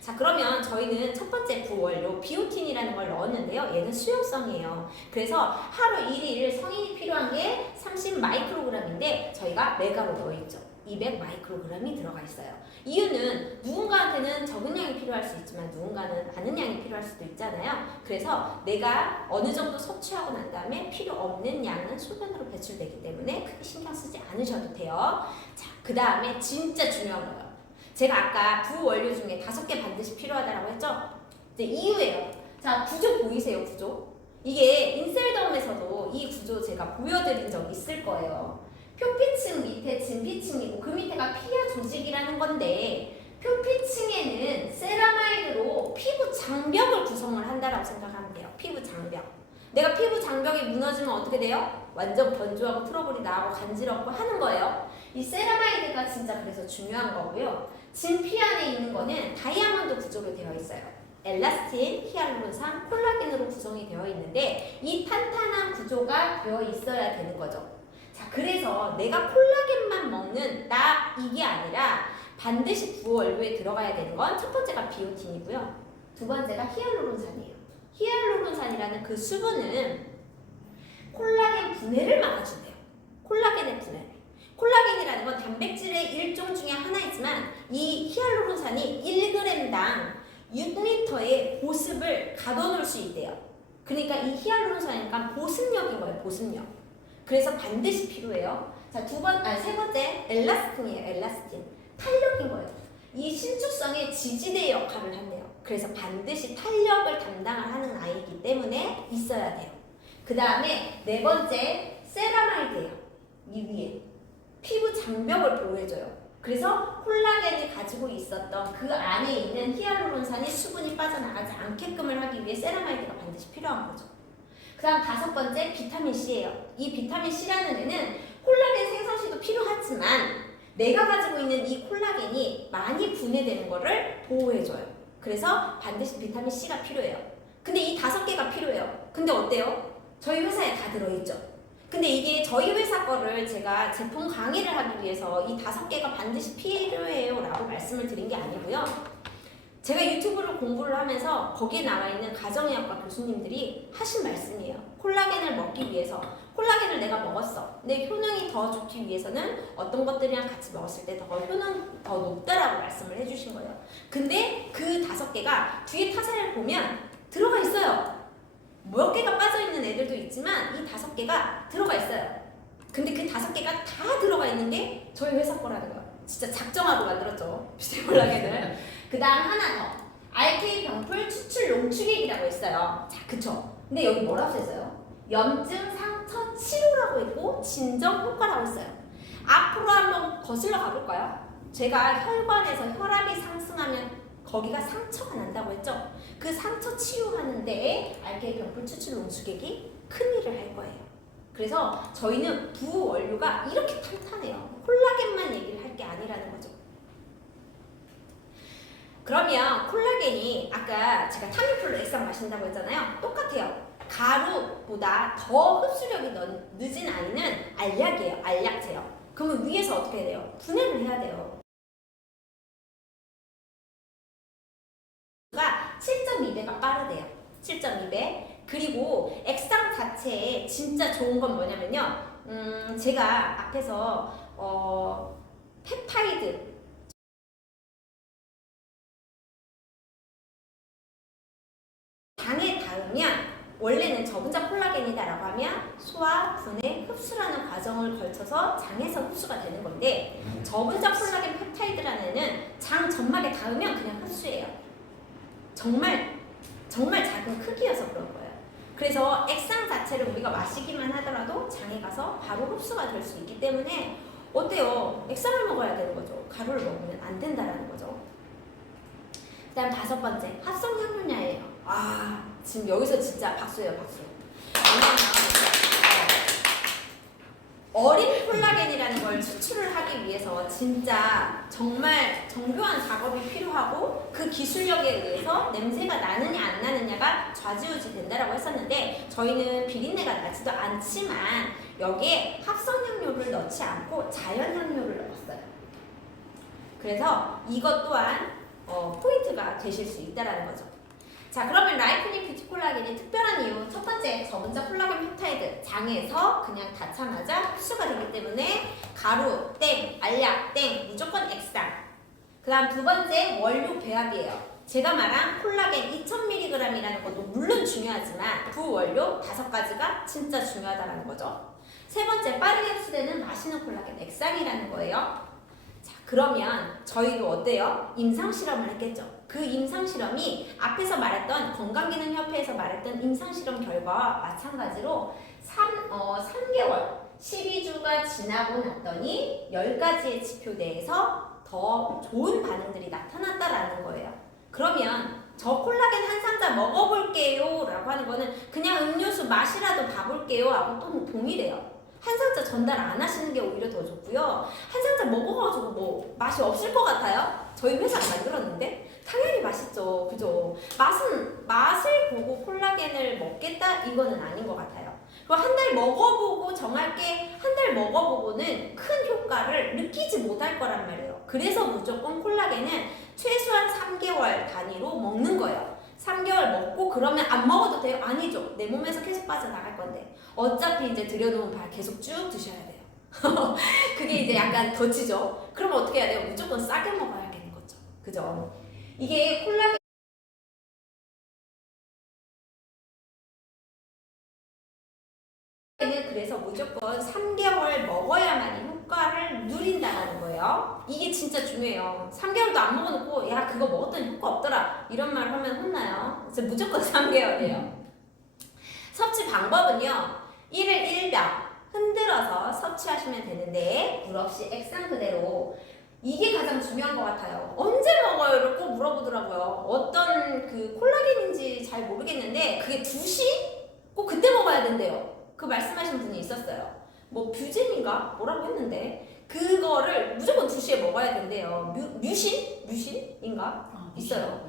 자, 그러면 저희는 첫 번째 부원료 비오틴이라는 걸 넣었는데요. 얘는 수용성이에요. 그래서 하루 1일 성인이 필요한 게 30마이크로그램인데 저희가 메가로 넣어있죠. 200마이크로그램이 들어가 있어요. 이유는 누군가한테는 적은 양이 필요할 수 있지만 누군가는 많은 양이 필요할 수도 있잖아요. 그래서 내가 어느 정도 섭취하고 난 다음에 필요 없는 양은 소변으로 배출되기 때문에 크게 신경 쓰지 않으셔도 돼요. 자, 그 다음에 진짜 중요한 거예요. 제가 아까 부원료 중에 5개 반드시 필요하다고 했죠? 이제 이유예요. 자, 구조 보이세요, 구조? 이게 인셀덤에서도 이 구조 제가 보여드린 적 있을 거예요. 표피층 밑에 진피층이고 그 밑에가 피하 조직이라는 건데 표피층에는 세라마이드로 피부 장벽을 구성을 한다라고 생각하면 돼요. 피부 장벽. 내가 피부 장벽이 무너지면 어떻게 돼요? 완전 건조하고 트러블이 나고 간지럽고 하는 거예요. 이 세라마이드가 진짜 그래서 중요한 거고요. 진피 안에 있는 거는 다이아몬드 구조로 되어 있어요. 엘라스틴, 히알루론산, 콜라겐으로 구성이 되어 있는데 이 탄탄한 구조가 되어 있어야 되는 거죠. 자, 그래서 내가 콜라겐만 먹는 나 이게 아니라 반드시 부원료에 들어가야 되는 건 첫 번째가 비오틴이고요. 두 번째가 히알루론산이에요. 히알루론산이라는 그 수분은 콜라겐 분해를 막아준대요. 콜라겐의 분해. 콜라겐이라는 건 단백질의 일종 중에 하나이지만 이 히알루론산이 1g당 6리터의 보습을 가둬놓을 수 있대요. 그러니까 이 히알루론산이니까 보습력인 거예요. 보습력. 그래서 반드시 필요해요. 자, 세 번째 엘라스틴이에요. 엘라스틴. 탄력인 거예요. 이 신축성의 지지대 역할을 한대요. 그래서 반드시 탄력을 담당을 하는 아이이기 때문에 있어야 돼요. 그 다음에 네 번째 세라마이드예요. 이 위에 피부 장벽을 보호해줘요. 그래서 콜라겐이 가지고 있었던 그 안에 있는 히알루론산이 수분이 빠져나가지 않게끔을 하기 위해 세라마이드가 반드시 필요한 거죠. 그 다음 5번째 비타민C예요. 이 비타민C라는 애는 콜라겐 생성시도 필요하지만 내가 가지고 있는 이 콜라겐이 많이 분해되는 거를 보호해줘요. 그래서 반드시 비타민C가 필요해요. 근데 이 5개가 필요해요. 근데 어때요? 저희 회사에 다 들어있죠. 근데 이게 저희 회사 거를 제가 제품 강의를 하기 위해서 이 5개가 반드시 필요해요 라고 말씀을 드린 게 아니고요. 제가 유튜브를 공부를 하면서 거기에 나와 있는 가정의학과 교수님들이 하신 말씀이에요. 콜라겐을 먹기 위해서, 콜라겐을 내가 먹었어. 내 효능이 더 좋기 위해서는 어떤 것들이랑 같이 먹었을 때 더 효능 더 높다라고 말씀을 해주신 거예요. 근데 그 5개가 뒤에 타사를 보면 들어가 있어요. 몇 개가 빠져있는 애들도 있지만 이 5개가 들어가 있어요. 근데 그 5개가 다 들어가 있는 게 저희 회사 거라는 거예요. 진짜 작정하고 만들었죠. 콜라겐을. 그 다음 하나 더. RK 병풀 추출 농축액이라고 있어요. 자, 그쵸? 근데 여기 뭐라고 써있어요? 염증 상처 치료라고 있고 진정 효과라고 있어요. 앞으로 한번 거슬러 가볼까요? 제가 혈관에서 혈압이 상승하면 거기가 상처가 난다고 했죠? 그 상처 치유하는 데에 RK 병풀 추출 농축액이 큰 일을 할 거예요. 그래서 저희는 부원료가 이렇게 탄탄해요. 콜라겐만 얘기를 할 게 아니라는 거죠. 그러면 콜라겐이 아까 제가 타미플루 액상 마신다고 했잖아요. 똑같아요. 가루보다 더 흡수력이 늦은 아이는 알약이에요. 알약제요. 그러면 위에서 어떻게 해야 돼요? 분해를 해야 돼요. 7.2배가 빠르대요. 7.2배. 그리고 액상 자체에 진짜 좋은 건 뭐냐면요. 제가 앞에서 펩타이드 장에 닿으면 원래는 저분자 콜라겐이다라고 하면 소화, 분해, 흡수라는 과정을 거쳐서 장에서 흡수가 되는 건데 저분자 콜라겐 펩타이드라는 애는 장 점막에 닿으면 그냥 흡수예요. 정말 작은 크기여서 그런 거예요. 그래서 액상 자체를 우리가 마시기만 하더라도 장에 가서 바로 흡수가 될 수 있기 때문에 어때요? 액상을 먹어야 되는 거죠. 가루를 먹으면 안 된다라는 거죠. 그 다음 5번째, 합성향료냐예요. 지금 여기서 진짜 박수예요, 박수. 어린 콜라겐이라는 걸 추출을 하기 위해서 진짜 정말 정교한 작업이 필요하고 그 기술력에 의해서 냄새가 나느냐 안 나느냐가 좌지우지 된다라고 했었는데 저희는 비린내가 나지도 않지만 여기에 합성향료를 넣지 않고 자연향료를 넣었어요. 그래서 이것 또한 포인트가 되실 수 있다는 거죠. 자, 그러면 라이프닝 뷰티 콜라겐이 특별한 이유 첫 번째, 저분자 콜라겐 펩타이드 장에서 그냥 닿자마자 흡수가 되기 때문에 가루 땡, 알약 땡, 무조건 액상. 그 다음 2번째, 원료 배합이에요. 제가 말한 콜라겐 2000mg이라는 것도 물론 중요하지만 부원료 5가지가 진짜 중요하다는 거죠. 3번째, 빠르게 흡수되는 맛있는 콜라겐 액상이라는 거예요. 자, 그러면 저희도 어때요? 임상실험을 했겠죠. 그 임상실험이 앞에서 말했던 건강기능협회에서 말했던 임상실험 결과와 마찬가지로 3개월, 12주가 지나고 났더니 10가지의 지표 내에서 더 좋은 반응들이 나타났다라는 거예요. 그러면 저 콜라겐 한 상자 먹어볼게요 라고 하는 거는 그냥 음료수 맛이라도 봐볼게요 하고 또 동일해요. 한 상자 전달 안 하시는 게 오히려 더 좋고요. 한 상자 먹어가지고 뭐 맛이 없을 것 같아요? 저희 회사 만들었는데 당연히 맛있죠. 그죠? 맛을 보고 콜라겐을 먹겠다? 이거는 아닌 것 같아요. 그리고 한 달 먹어보고 정할 게 한 달 먹어보고는 큰 효과를 느끼지 못할 거란 말이에요. 그래서 무조건 콜라겐은 최소한 3개월 단위로 먹는 거예요. 3개월 먹고 그러면 안 먹어도 돼요? 아니죠. 내 몸에서 계속 빠져나갈 건데 어차피 이제 들여놓은 발 계속 쭉 드셔야 돼요. 그게 이제 약간 덧치죠. 그럼 어떻게 해야 돼요? 무조건 싸게 먹어야겠는 거죠. 그죠? 이게 콜라겐 그래서 무조건 3개월 먹어야만 효과를 누린다는 거예요. 이게 진짜 중요해요. 3개월도 안 먹어놓고 야 그거 먹었더니 효과 없더라 이런 말 하면 혼나요. 그래서 무조건 3개월이에요. 섭취 방법은요. 1을 1병 흔들어서 섭취하시면 되는데 물 없이 액상 그대로 이게 가장 중요한 것 같아요. 언제 먹어요? 이걸 꼭 물어보더라고요. 어떤 그 콜라겐인지 잘 모르겠는데 그게 2시? 꼭 그때 먹어야 된대요. 그 말씀하신 분이 있었어요. 뭐 뷰젠인가? 뭐라고 했는데 그거를 무조건 2시에 먹어야 된대요. 뮤신인가? 있어요.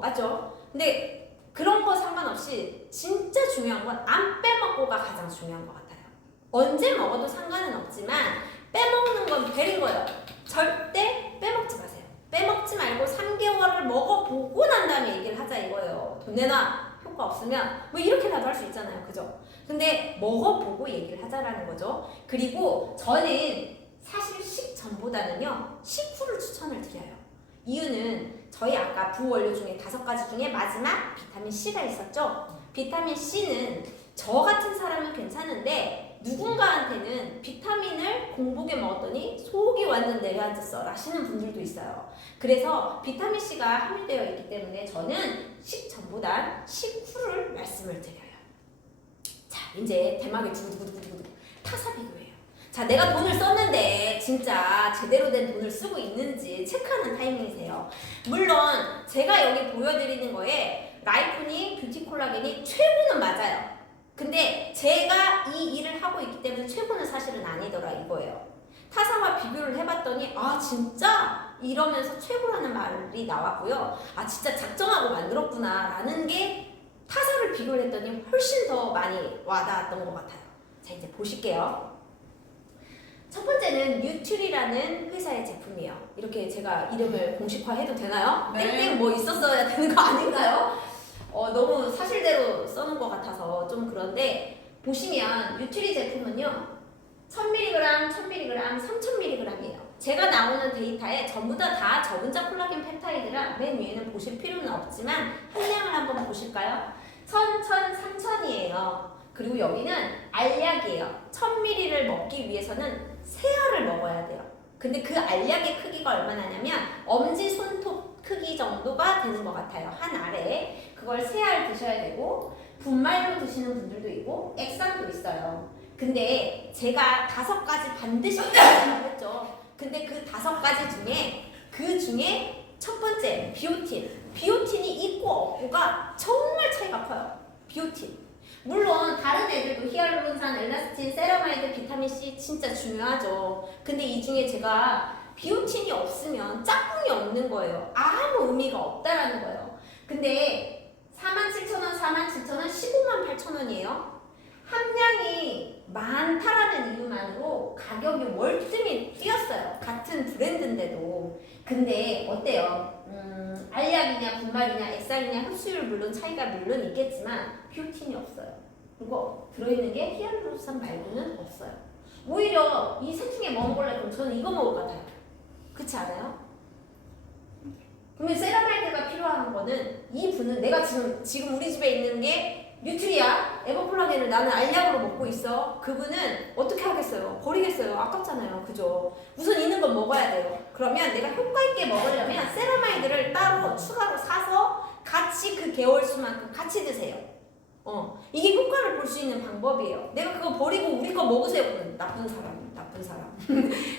맞죠? 근데 그런 거 상관없이 진짜 중요한 건 안 빼먹고가 가장 중요한 것 같아요. 언제 먹어도 상관은 없지만 빼먹는 건 베린 거예요. 절대 빼먹지 마세요. 빼먹지 말고 3개월을 먹어보고 난 다음에 얘기를 하자 이거예요. 돈 내놔. 효과 없으면 뭐 이렇게라도 할 수 있잖아요. 그죠? 근데 먹어보고 얘기를 하자라는 거죠. 그리고 저는 사실 식전보다는요. 식후를 추천을 드려요. 이유는 저희 아까 부원료 중에 5가지 중에 마지막 비타민 C가 있었죠. 비타민 C는 저 같은 사람은 괜찮은데 누군가한테는 비타민을 공복에 먹었더니 속이 완전 내려앉았어 라시는 분들도 있어요. 그래서 비타민 C가 함유되어 있기 때문에 저는 식전보단 식후를 말씀을 드려요. 자, 이제 대망의 두구두구두구두구 타사 비교예요. 자, 내가 돈을 썼는데 진짜 제대로 된 돈을 쓰고 있는지 체크하는 타이밍이세요. 물론 제가 여기 보여드리는 거에 라이코닉, 뷰티 콜라겐이 최고는 맞아요. 근데 제가 이 일을 하고 있기 때문에 최고는 사실은 아니더라 이거예요. 타사와 비교를 해봤더니 아 진짜 이러면서 최고라는 말이 나왔고요. 아 진짜 작정하고 만들었구나 라는 게 타사를 비교를 했더니 훨씬 더 많이 와닿았던 것 같아요. 자 이제 보실게요. 첫 번째는 뉴트리라는 회사의 제품이에요. 이렇게 제가 이름을 공식화해도 되나요? 네. 땡땡 뭐 있었어야 되는 거 아닌가요? 너무 사실대로 써놓은 것 같아서 좀 그런데 보시면 뉴트리 제품은요 1000mg, 1000mg, 3000mg이에요. 제가 나오는 데이터에 전부 다 저분자 콜라겐 펩타이드라 맨 위에는 보실 필요는 없지만 한량을 한번 보실까요? 1000, 1000, 3000이에요. 그리고 여기는 알약이에요. 1000ml를 먹기 위해서는 3알을 먹어야 돼요. 근데 그 알약의 크기가 얼마나냐면 엄지 손톱 크기 정도가 되는 것 같아요. 한 알에. 그걸 3알 드셔야 되고 분말로 드시는 분들도 있고 액상도 있어요. 근데 제가 5가지 반드시 드신다고 했죠. 근데 그 5가지 중에 첫 번째 비오틴. 비오틴이 있고 없고가 정말 차이가 커요. 비오틴. 물론 다른 애들도 히알루론산, 엘라스틴, 세라마이드, 비타민C 진짜 중요하죠. 근데 이 중에 제가 비오틴이 없으면 짝꿍이 없는 거예요. 아무 의미가 없다라는 거예요. 근데 47,000원, 47,000원, 158,000원이에요. 함량이 많다라는 이유만으로 가격이 월등히 뛰었어요. 같은 브랜드인데도. 근데 어때요? 알약이냐 분말이냐 액상이냐 흡수율 물론 차이가 물론 있겠지만 비오틴이 없어요. 그리고 들어있는 게 히알루론산 말고는 없어요. 오히려 이 셋 중에 뭐 먹을래? 그럼 저는 이거 먹을 것 같아요. 그렇지 않아요? 그러면 세라마이드가 필요한 거는 이 분은 내가 지금 우리 집에 있는 게 뉴트리아, 에버콜라겐을 나는 알약으로 먹고 있어. 그분은 어떻게 하겠어요? 버리겠어요. 아깝잖아요. 그죠? 우선 있는 건 먹어야 돼요. 그러면 내가 효과 있게 먹으려면 세라마이드를 따로 추가로 사서 같이 그 개월수만큼 같이 드세요. 이게 효과를 볼 수 있는 방법이에요. 내가 그거 버리고 우리 거 먹으세요. 나쁜 사람.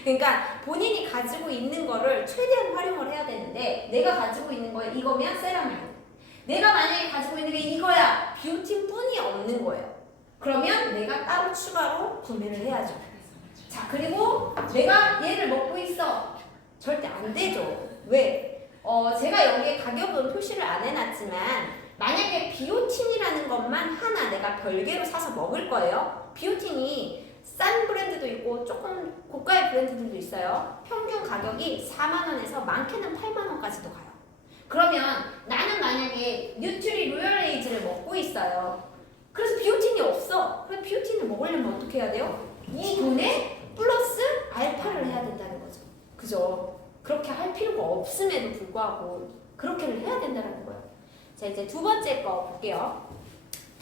그러니까 본인이 가지고 있는 거를 최대한 활용을 해야 되는데 내가 가지고 있는 거 이거면 세라마이드. 내가 만약에 가지고 있는 게 이거야. 비오틴 뿐이 없는 거예요. 그러면 내가 따로 추가로 구매를 해야죠. 자, 그리고 내가 얘를 먹고 있어. 절대 안 되죠. 왜? 제가 여기에 가격은 표시를 안 해놨지만 만약에 비오틴이라는 것만 하나 내가 별개로 사서 먹을 거예요. 비오틴이 싼 브랜드도 있고 조금 고가의 브랜드들도 있어요. 평균 가격이 4만원에서 많게는 8만원까지도 가요. 그러면 나는 만약에 뉴트리 로열에이지를 먹고 있어요. 그래서 비오틴이 없어. 그럼 비오틴을 먹으려면 어떻게 해야 돼요? 이 돈에 플러스 알파를 해야 된다는 거죠. 그죠? 그렇게 할 필요가 없음에도 불구하고 그렇게를 해야 된다는 거예요. 자, 이제 두 번째 거 볼게요.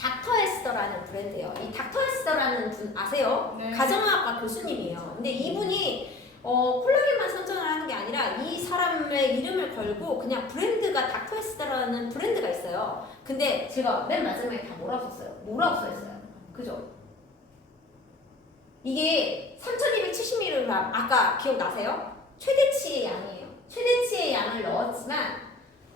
닥터 에스더라는 브랜드예요. 이 닥터 에스더라는 분 아세요? 네. 가정의학과 교수님이에요. 근데 이분이 콜라겐만 선전을 하는 게 아니라 이 사람의 이름을 걸고 그냥 브랜드가 닥터 에스더라는 브랜드가 있어요. 근데 제가 맨 마지막에 다 뭐라고 썼어요? 뭐라고 써있어요? 그죠? 이게 3270mg 아까 기억나세요? 최대치의 양이에요. 최대치의 양을 넣었지만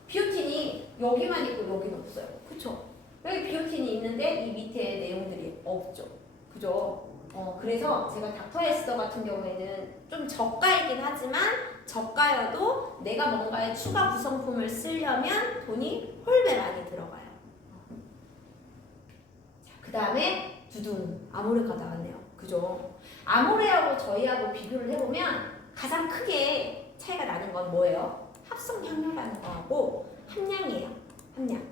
비오틴이 여기만 있고 여기는 없어요. 그쵸? 여기 비오틴이 있는데 이 밑에 내용들이 없죠. 그죠? 그래서 제가 닥터 에스더 같은 경우에는 좀 저가이긴 하지만 저가여도 내가 뭔가의 추가 구성품을 쓰려면 돈이 헐배 많이 들어가요. 자, 그 다음에 두둥 아모레가 나왔네요. 그죠? 아모레하고 저희하고 비교를 해보면 가장 크게 차이가 나는 건 뭐예요? 합성 향료라는 거하고 함량이에요. 함량.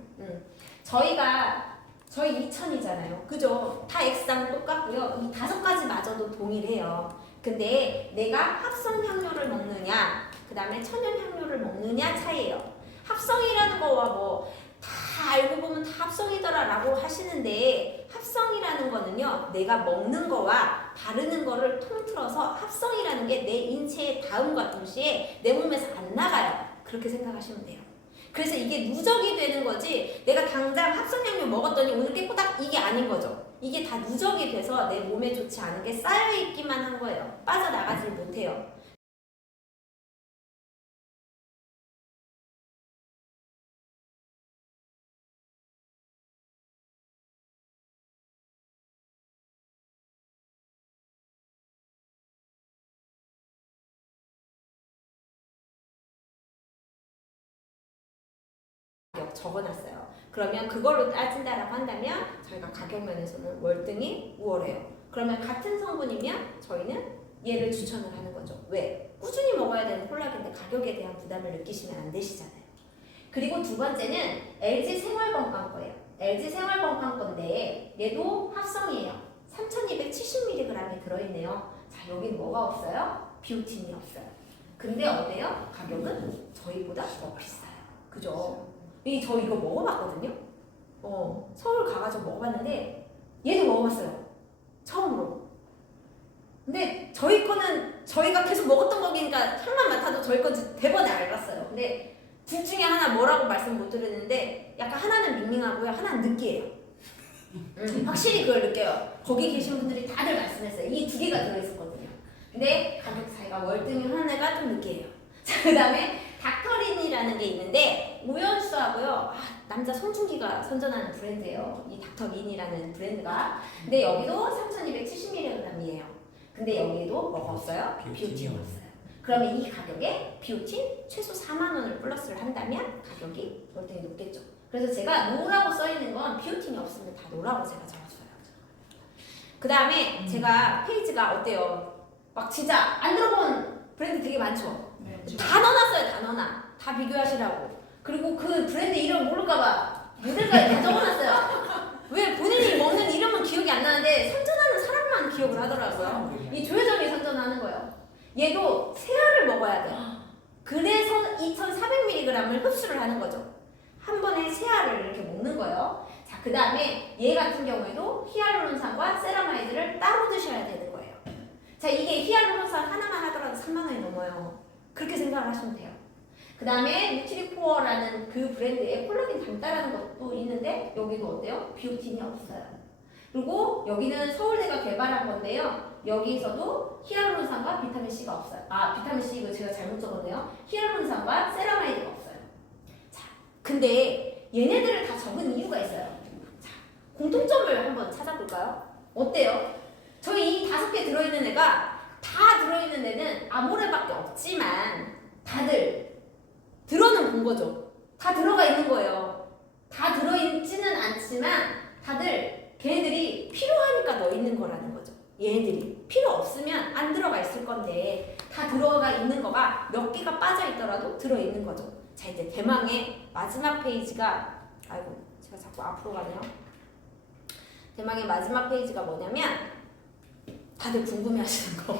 저희 2000이잖아요. 그죠? 다 X랑 똑같고요. 이 5가지마저도 동일해요. 근데 내가 합성 향료를 먹느냐, 그 다음에 천연 향료를 먹느냐 차이예요. 합성이라는 거와 뭐 다 알고 보면 다 합성이더라 라고 하시는데, 합성이라는 거는요, 내가 먹는 거와 바르는 거를 통틀어서 합성이라는 게 내 인체의 다음과 동시에 내 몸에서 안 나가요. 그렇게 생각하시면 돼요. 그래서 이게 누적이 되는 거지, 내가 당장 합성향료 먹었더니 오늘 깨꼬닥 이게 아닌 거죠. 이게 다 누적이 돼서 내 몸에 좋지 않은 게 쌓여있기만 한 거예요. 빠져나가질 못해요. 적어놨어요. 그러면 그걸로 따진다라고 한다면 저희가 가격 면에서는 월등히 우월해요. 그러면 같은 성분이면 저희는 얘를 추천을 하는 거죠. 왜? 꾸준히 먹어야 되는 콜라겐인데 가격에 대한 부담을 느끼시면 안 되시잖아요. 그리고 두 번째는 LG 생활건강 거예요. LG 생활건강 건데 얘도 합성이에요. 3270mg이 들어있네요. 자, 여긴 뭐가 없어요? 비오틴이 없어요. 근데 어때요? 가격은 저희보다 더 비싸요. 그죠? 저 이거 먹어봤거든요. 서울 가가지고 먹어봤는데 얘도 먹어봤어요. 처음으로. 근데 저희 거는 저희가 계속 먹었던 거니까 향만 맡아도 저희 건지 대번에 알았어요. 근데 둘 중에 하나 뭐라고 말씀 못 드리는데 약간 하나는 밍밍하고요, 하나는 느끼해요. 확실히 그걸 느껴요. 거기 계신 분들이 다들 말씀했어요. 이 두 개가 들어있었거든요. 근데 가격 차이가 월등히 하나가 좀 느끼해요. 자, 그 다음에 닥터린이라는 게 있는데 오연수하고요, 남자 송중기가 선전하는 브랜드예요. 이 닥터린이라는 브랜드가. 근데 여기도 3270mg이에요. 근데 여기에도 뭐가 없어요? 비오틴이 없어요. 그러면 이 가격에 비오틴 최소 4만 원을 플러스를 한다면 가격이 월등히 높겠죠. 그래서 제가 노라고 써있는 건 비오틴이 없으면 다 노라고 제가 적었어요. 그 다음에 제가 페이지가 어때요? 막 진짜 안 들어본 브랜드 되게 많죠? 다 넣어놨어요. 다 넣어놔. 다 비교하시라고. 그리고 그 브랜드 이름 모를까봐 모델까지 다 적어놨어요. 왜 본인이 먹는 이름은 기억이 안 나는데 선전하는 사람만 기억을 하더라고요. 이 조효정이 선전하는 거예요. 얘도 세 알을 먹어야 돼요. 그래서 2400mg을 흡수를 하는 거죠. 한 번에 세 알을 이렇게 먹는 거예요. 자, 그 다음에 얘 같은 경우에도 히알루론산과 세라마이드를 따로 드셔야 되는 거예요. 자, 이게 히알루론산 하나만 하더라도 3만 원이 넘어요. 그렇게 생각을 하시면 돼요. 그 다음에 뉴트리코어라는 그 브랜드에 콜라겐 담다라는 것도 있는데 여기도 어때요? 비오틴이 없어요. 그리고 여기는 서울대가 개발한 건데요. 여기서도 히알루론산과 비타민C가 없어요. 비타민C 이거 제가 잘못 적었네요. 히알루론산과 세라마이드가 없어요. 자, 근데 얘네들을 다 적은 이유가 있어요. 자, 공통점을 한번 찾아볼까요? 어때요? 저희 이 5개 들어있는 애가 다 들어있는 애는 아모레밖에 없지만 다들 들어는 본 거죠. 다 들어가 있는 거예요. 다 들어있지는 않지만 다들 걔네들이 필요하니까 넣어 있는 거라는 거죠. 얘네들이 필요 없으면 안 들어가 있을 건데 다 들어가 있는 거가 몇 개가 빠져 있더라도 들어 있는 거죠. 자, 이제 대망의 마지막 페이지가, 아이고 제가 자꾸 앞으로 가네요. 대망의 마지막 페이지가 뭐냐면 다들 궁금해하시는 거.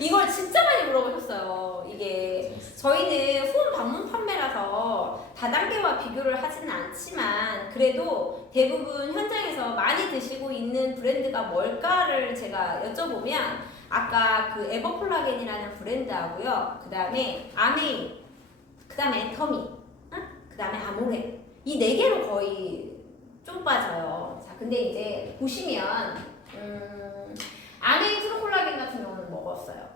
이걸 진짜 많이 물어보셨어요. 이게 저희는 후원 방문 판매라서 다단계와 비교를 하지는 않지만 그래도 대부분 현장에서 많이 드시고 있는 브랜드가 뭘까를 제가 여쭤보면 아까 그 에버콜라겐이라는 브랜드하고요. 그 다음에 아메이, 그 다음에 애터미, 그 다음에 아모레, 이 4개로 거의 좀 빠져요. 자, 근데 이제 보시면 아메이 트루콜라겐 같은 경우는 먹었어요.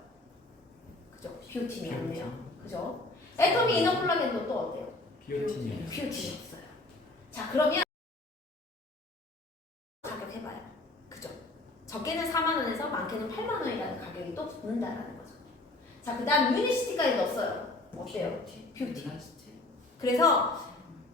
그죠? 비오틴이 없네요. 그죠? 애터미 이너콜라겐도 또 어때요? 비오틴이 없어요. 자, 그러면 가격 해봐요. 그죠? 적게는 4만 원에서 많게는 8만 원이라는 가격이 또 붙는다라는 거죠. 자, 그 다음 유니시티까지 넣었어요. 어때요? 비오틴. 그래서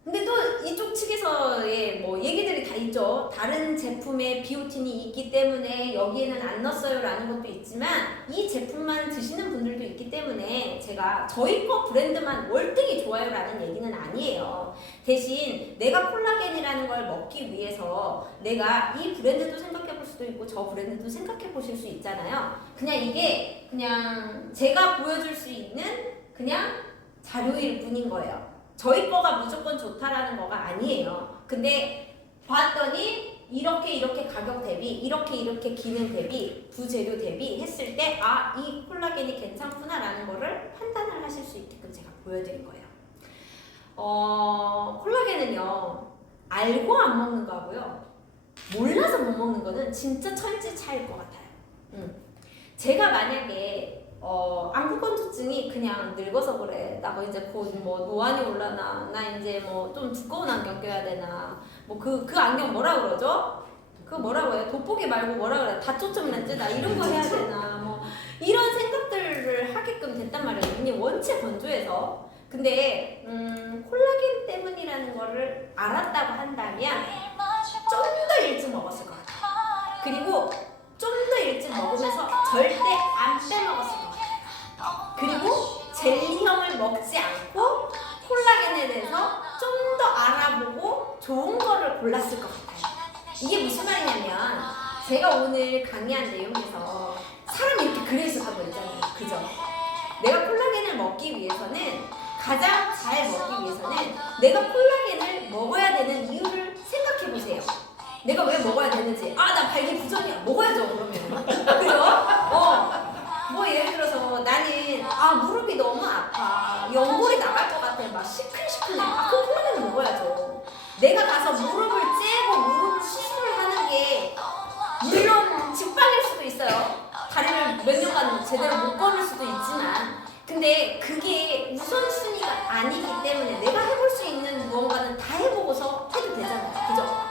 근데 또 이쪽 측에서의 뭐 얘기들이 다 있죠. 다른 제품에 비오틴이 있기 때문에 여기에는 안 넣었어요 라는 것도 있지만 이 제품만 드시는 분들도 있기 때문에 제가 저희 거 브랜드만 월등히 좋아요 라는 얘기는 아니에요. 대신 내가 콜라겐이라는 걸 먹기 위해서 내가 이 브랜드도 생각해 볼 수도 있고 저 브랜드도 생각해 보실 수 있잖아요. 그냥 이게 그냥 제가 보여줄 수 있는 그냥 자료일 뿐인 거예요. 저희 거가 무조건 좋다라는 거가 아니에요. 근데 봤더니 이렇게 가격 대비 이렇게 기능 대비 부재료 대비 했을 때 아, 이 콜라겐이 괜찮구나 라는 거를 판단을 하실 수 있게끔 제가 보여드린 거예요. 콜라겐은요 알고 안 먹는 거하고요 몰라서 못 먹는 거는 진짜 천지 차이일 것 같아요. 제가 만약에 안구건조증이 그냥 늙어서 그래. 나 이제 곧 뭐 노안이 올라나. 나 이제 뭐 좀 두꺼운 안경 껴야 되나. 뭐 그 안경 뭐라 그러죠? 그거 뭐라고 해요? 돋보기 말고 뭐라 그래? 다초점 렌즈 나 이런 거 해야 되나. 뭐 이런 생각들을 하게끔 됐단 말이에요. 눈이 원체 건조해서. 근데 콜라겐 때문이라는 거를 알았다고 한다면 좀 더 일찍 먹었을 것 같아요. 그리고 좀 더 일찍 먹으면서 절대 안 빼먹었을 것 같아요. 그리고 젤리형을 먹지 않고 콜라겐에 대해서 좀 더 알아보고 좋은 거를 골랐을 것 같아요. 이게 무슨 말이냐면 제가 오늘 강의한 내용에서 사람이 이렇게 그려 있었던 거 있잖아요. 그죠? 내가 콜라겐을 먹기 위해서는 가장 잘 먹기 위해서는 내가 콜라겐을 먹어야 되는 이유를 생각해 보세요. 내가 왜 먹어야 되는지. 아, 나 발기부전이야. 먹어야죠, 그러면. 그죠? 뭐 예를 들어서 나는 무릎이 너무 아파. 연골이 나갈 것 같아. 막 시큰시큰해. 그럼 콜라겐을 먹어야죠. 내가 가서 무릎을 째고 무릎을 수술을 하는 게 물론 직방일 수도 있어요. 다리를 몇 년간 제대로 못 걸을 수도 있지만 근데 그게 우선순위가 아니기 때문에 내가 해볼 수 있는 무언가는 다 해보고서 해도 되잖아요. 그죠?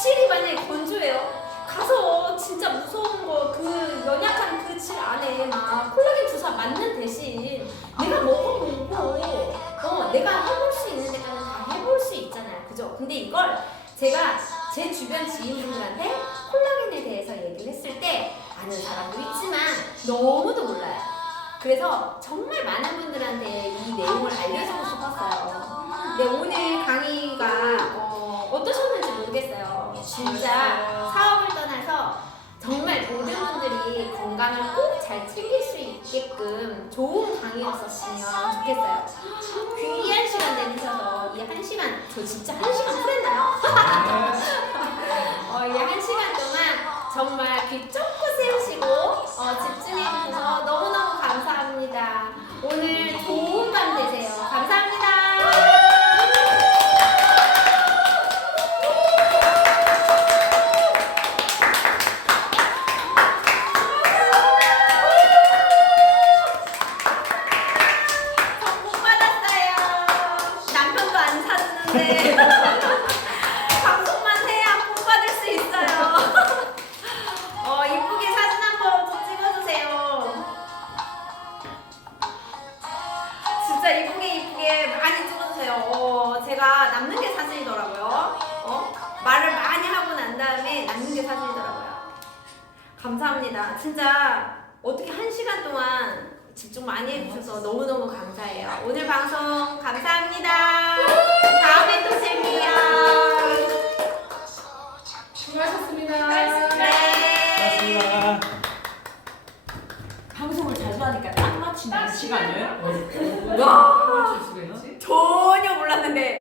칠이 만약에 건조해요. 가서 진짜 무서운 거 그 연약한 그 칠 안에 막 콜라겐 주사 맞는 대신 내가 먹어보고 내가 해볼 수 있는 데까지 다 해볼 수 있잖아요. 그죠? 근데 이걸 제가 제 주변 지인분들한테 콜라겐에 대해서 얘기를 했을 때 아는 사람도 있지만 너무도 몰라요. 그래서 정말 많은 분들한테 이 내용을 알려주고 싶었어요. 근데 오늘 강의가 어떠셨는지 모르겠어요. 진짜 사업을 떠나서 정말 모든 분들이 건강을 꼭 잘 챙길 수 있게끔 좋은 강의였었으면 좋겠어요. 귀한 시간 내주셔서 이 1시간, 저 진짜 1시간 풀했나요? 이 1시간 동안 정말 귀 쫑긋 세우시고 집중해 주셔서 너무너무 감사합니다. 오늘 좋은 밤 되세요. 감사합니다. 방송만 해야 복 받을 수 있어요. 이쁘게 사진 한번 좀 찍어주세요. 진짜 이쁘게 많이 찍어주세요. 제가 남는 게 사진이더라고요. 말을 많이 하고 난 다음에 남는 게 사진이더라고요. 감사합니다. 진짜 어떻게 1시간 동안 집중 많이 해주셔서 너무너무 감사해요. 오늘 방송 감사합니다. 다음에 또 뵐게요. 수고하셨습니다. 네. 고맙습니다. 방송을 자주 하니까 딱 맞추는 시간을. 와, 수고했지? 전혀 몰랐는데.